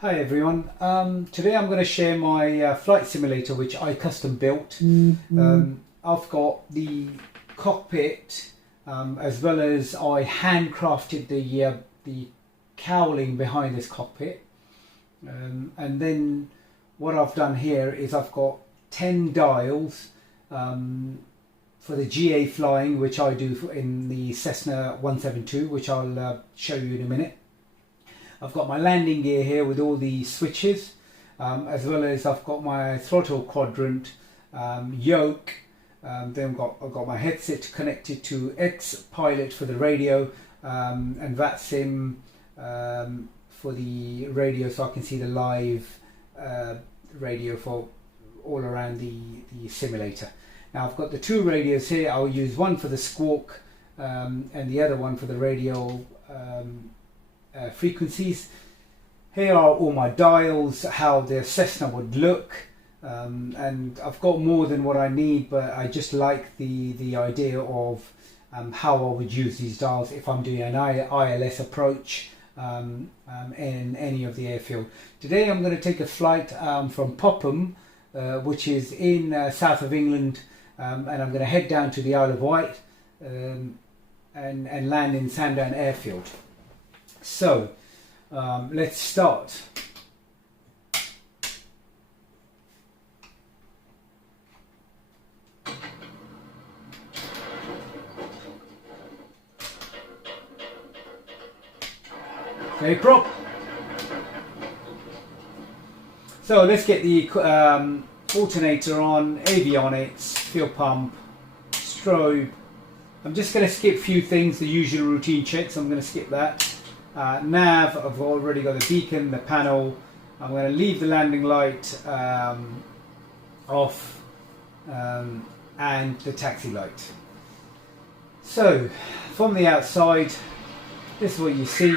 Hi everyone, today I'm going to share my flight simulator which I custom built. I've got the cockpit as well as I handcrafted the cowling behind this cockpit, and then what I've done here is I've got 10 dials for the GA flying, which I do in the Cessna 172, which I'll show you in a minute. I've got my landing gear here with all the switches, as well as I've got my throttle quadrant, yoke, then I've got my headset connected to X-Pilot for the radio, and VATSIM for the radio, so I can see the live radio for all around the simulator. Now I've got the two radios here. I'll use one for the squawk and the other one for the radio frequencies. Here are all my dials, how the Cessna would look, and I've got more than what I need, but I just like the idea of how I would use these dials if I'm doing an ILS approach in any of the airfield. Today I'm going to take a flight from Popham, which is in south of England, and I'm going to head down to the Isle of Wight and land in Sandown Airfield. So let's start. Okay, prop. So let's get the alternator on, avionics, fuel pump, strobe. I'm just going to skip a few things, the usual routine checks. I'm going to skip that. Nav, I've already got the beacon, the panel. I'm going to leave the landing light off, and the taxi light. So from the outside, this is what you see.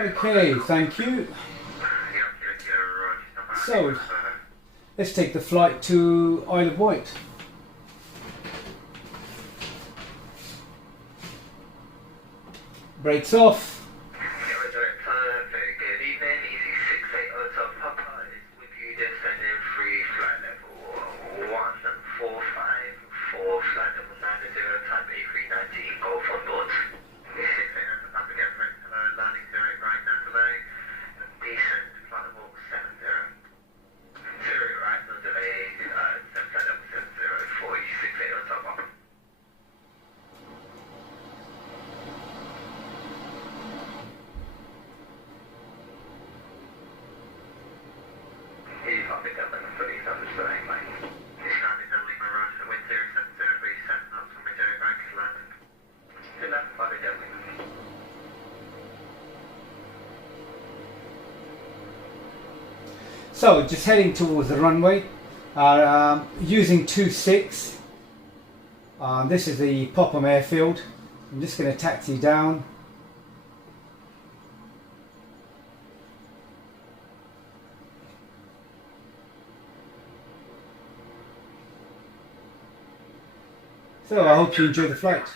Okay, thank you. So, let's take the flight to Isle of Wight. Brakes off. Good evening, easy 680 to Papa is with you descending free flight level 145 for flight level 90 type A390 Golf on board. 680 up again, hello, landing direct right now delay, descent flight level 70. Zero right, no delay, flight level 70 for 680 to Papa. So just heading towards the runway, using 2.6. This is the Popham airfield. I'm just going to taxi down. So I hope you enjoy the flight.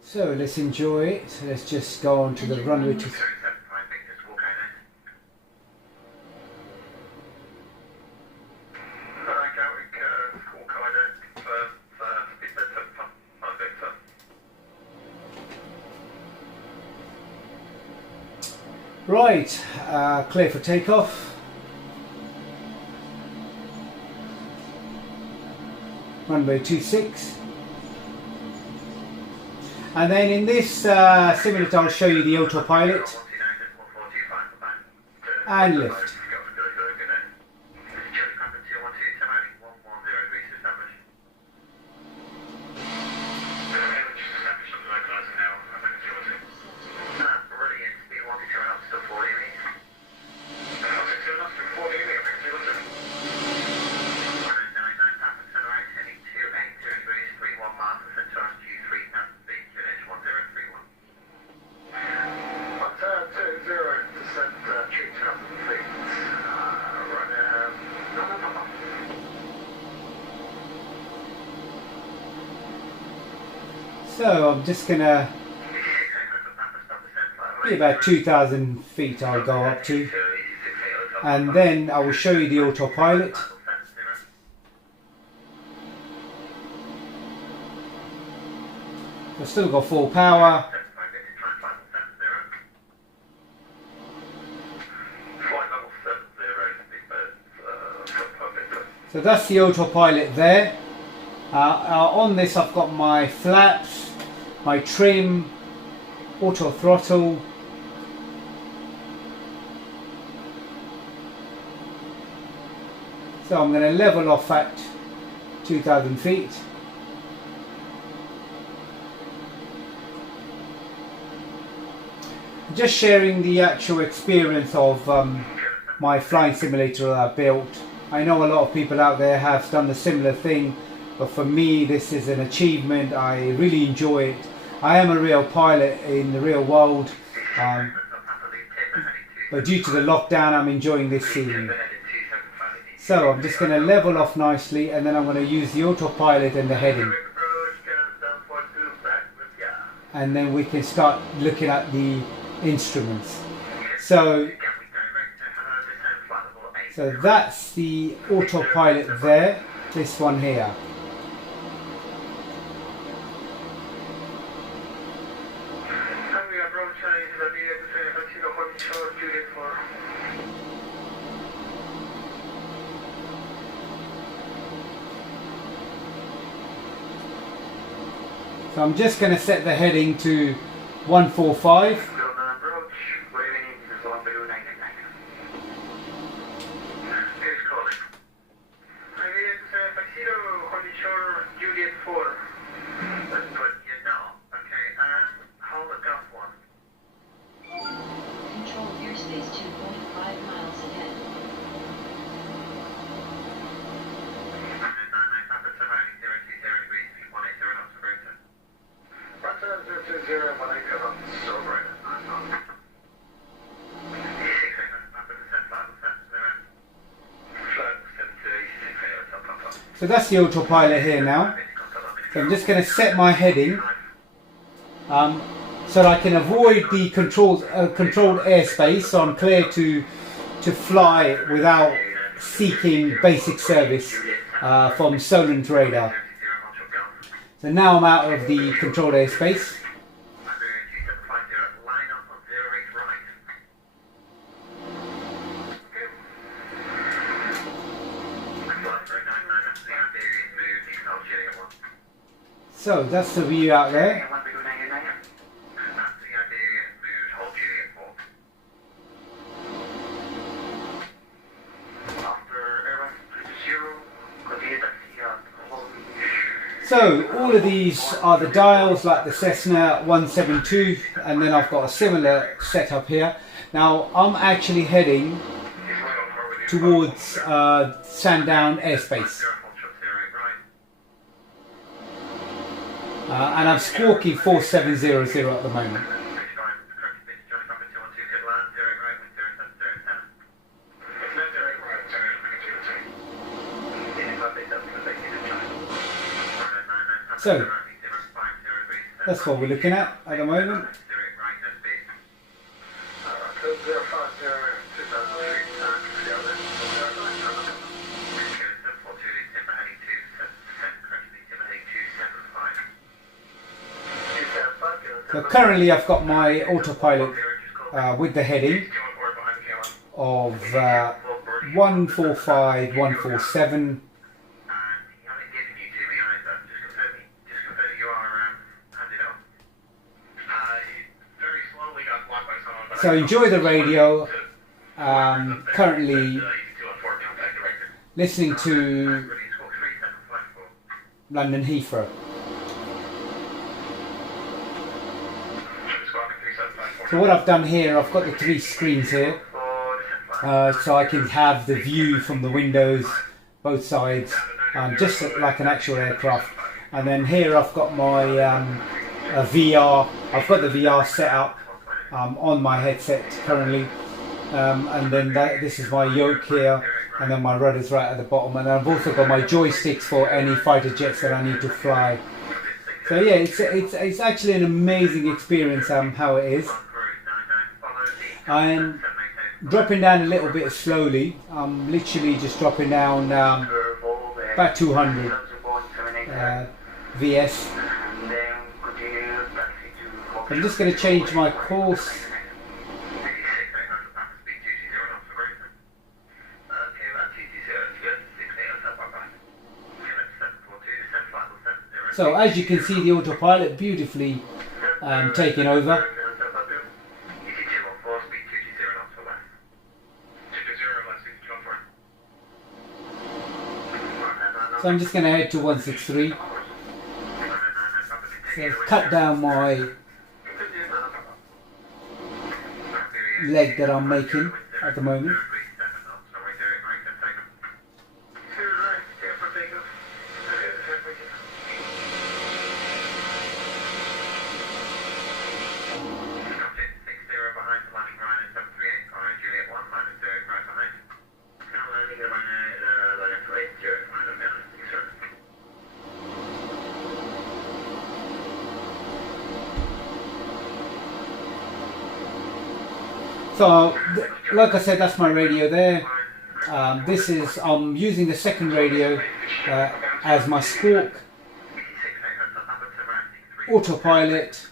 So let's enjoy it. Let's just go on to the runway to... Right, clear for takeoff. Runway 26. And then in this simulator I'll show you the Autopilot and lift. So I'm just gonna be about 2,000 feet I'll go up to, and then I will show you the autopilot. I've still got full power. So that's the autopilot there. On this I've got my flaps, my trim, auto throttle, so I'm going to level off at 2,000 feet. Just sharing the actual experience of my flying simulator that I built. I know a lot of people out there have done a similar thing, but for me this is an achievement. I really enjoy it. I am a real pilot in the real world, but due to the lockdown I'm enjoying this scene. So I'm just going to level off nicely, and then I'm going to use the autopilot and the heading, and then we can start looking at the instruments. So that's the autopilot there, this one here. So I'm just going to set the heading to 145. So that's the autopilot here now. So I'm just going to set my heading so that I can avoid the controlled airspace, so I'm clear to fly without seeking basic service from Solent radar. So now I'm out of the controlled airspace. So that's the view out there. So all of these are the dials, like the Cessna 172, and then I've got a similar setup here. Now I'm actually heading towards Sandown airspace. And I'm squawking 4700 at the moment. So that's what we're looking at the moment. So currently I've got my autopilot with the heading of 145, 147. So enjoy the radio. Currently listening to London Heathrow. So what I've done here, I've got the 3 screens here, so I can have the view from the windows, both sides, just like an actual aircraft. And then here I've got my VR. I've got the VR set up on my headset currently, and then this is my yoke here, and then my rudders right at the bottom. And I've also got my joysticks for any fighter jets that I need to fly. So yeah, it's actually an amazing experience. How it is. I'm dropping down a little bit slowly. I'm literally just dropping down about 200 VS. I'm just going to change my course. So as you can see, the autopilot beautifully taking over. So I'm just going to head to 163. So I've cut down my leg that I'm making at the moment. So, like I said, that's my radio there. I'm using the second radio as my squawk, autopilot,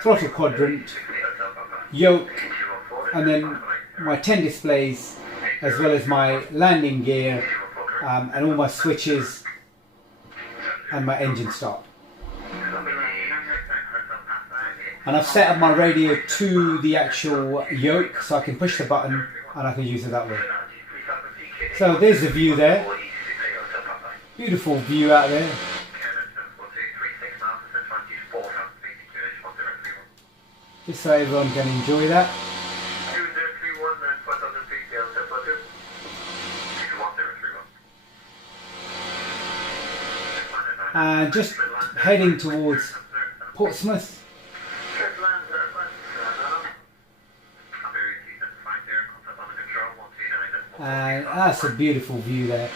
throttle quadrant, yoke, and then my 10 displays, as well as my landing gear, and all my switches, and my engine start. And I've set up my radio to the actual yoke, so I can push the button and I can use it that way. So there's the view there. Beautiful view out there. Just so everyone can enjoy that. And just heading towards Portsmouth. And that's a beautiful view there.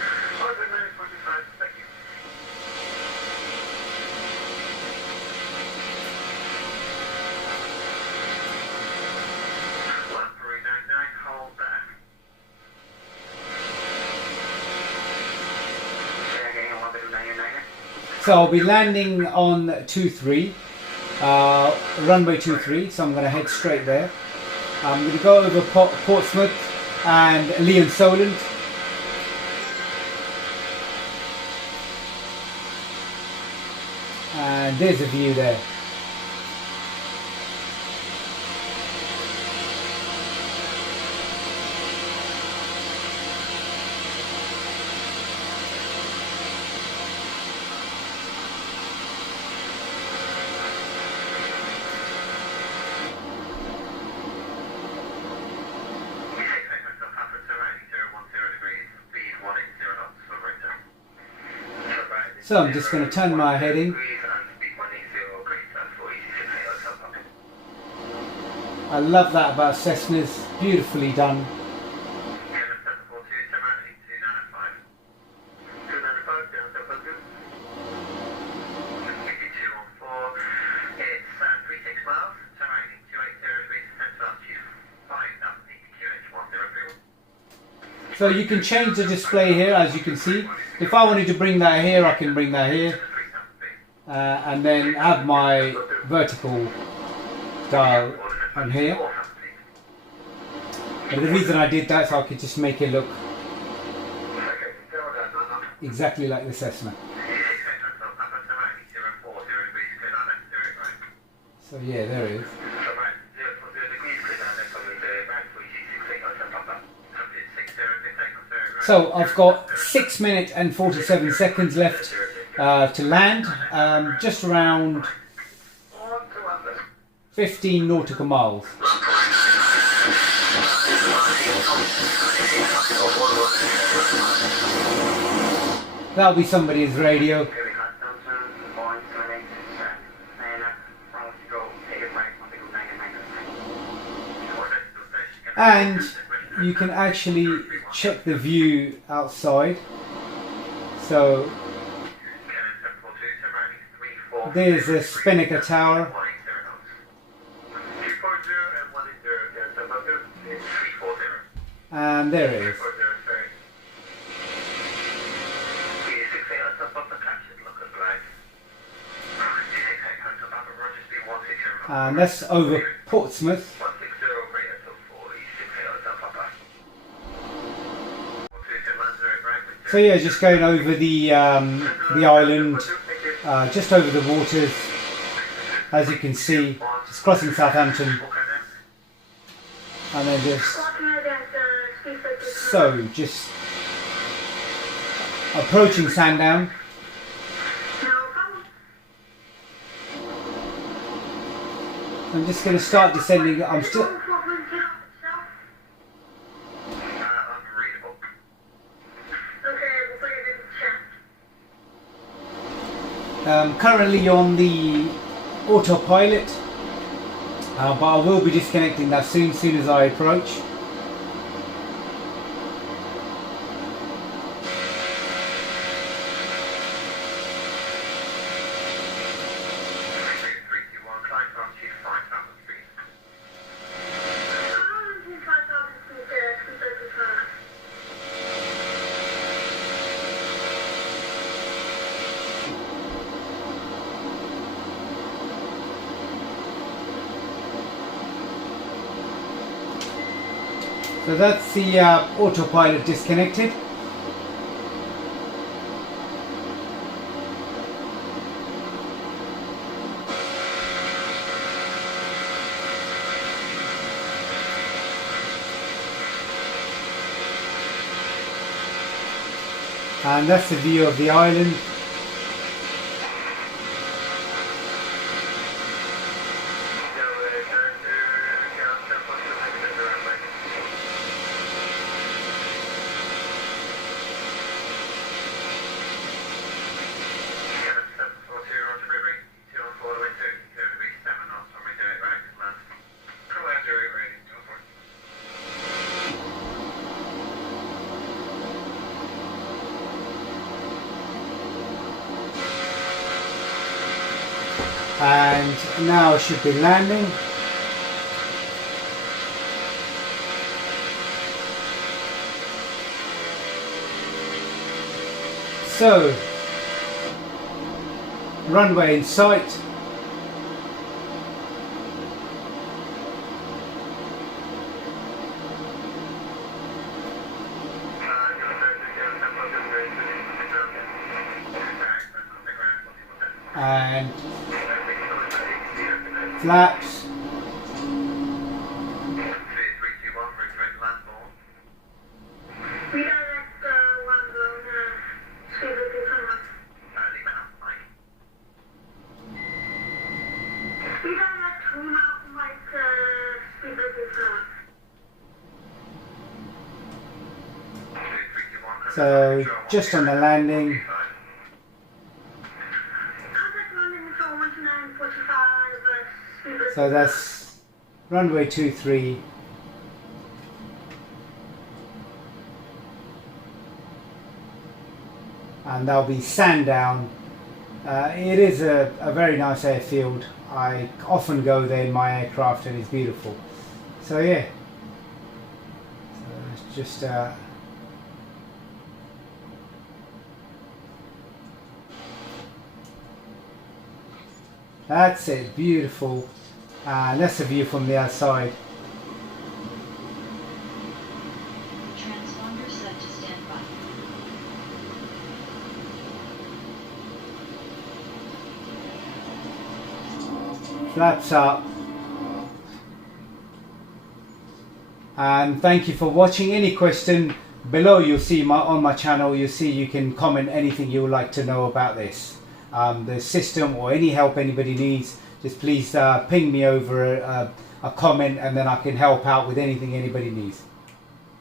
So I'll be landing on 23, runway 23, so I'm going to head straight there. I'm going to go over Portsmouth and Leon Solent. And there's a view there. So I'm just going to turn my heading. I love that about Cessnas, beautifully done. So you can change the display here, as you can see. If I wanted to bring that here, I can bring that here. And then have my vertical dial on here. And the reason I did that so I could just make it look exactly like the Cessna. So yeah, there it is. So I've got 6 minutes and 47 seconds left to land, just around 15 nautical miles. That'll be somebody's radio. And you can actually check the view outside. So there's the Spinnaker Tower. 240 and 180, there's above there. It's 340. And there it is. 340, sorry. The 68 on top of the cap should look at like 268 on top of the Rogers B 160. And that's over Portsmouth. 160 rate until 468 on top of that. 122 lands right. So yeah, just going over the island, just over the waters, as you can see, just crossing Southampton, and then just approaching Sandown. I'm just going to start descending. I'm still. Currently on the autopilot, but I will be disconnecting that soon as I approach. So that's the autopilot disconnected. And that's the view of the island. And now I should be landing. So, runway in sight. And flaps. So just on the landing. So that's runway 23. And that'll be Sandown. It is a very nice airfield. I often go there in my aircraft and it's beautiful. So yeah. So it's just that's it, beautiful. And that's the view from the outside. Transponder set to standby. Flaps up. And thank you for watching. Any question below, you'll see on my channel, you'll see you can comment anything you would like to know about this. The system or any help anybody needs, just please ping me over a comment and then I can help out with anything anybody needs.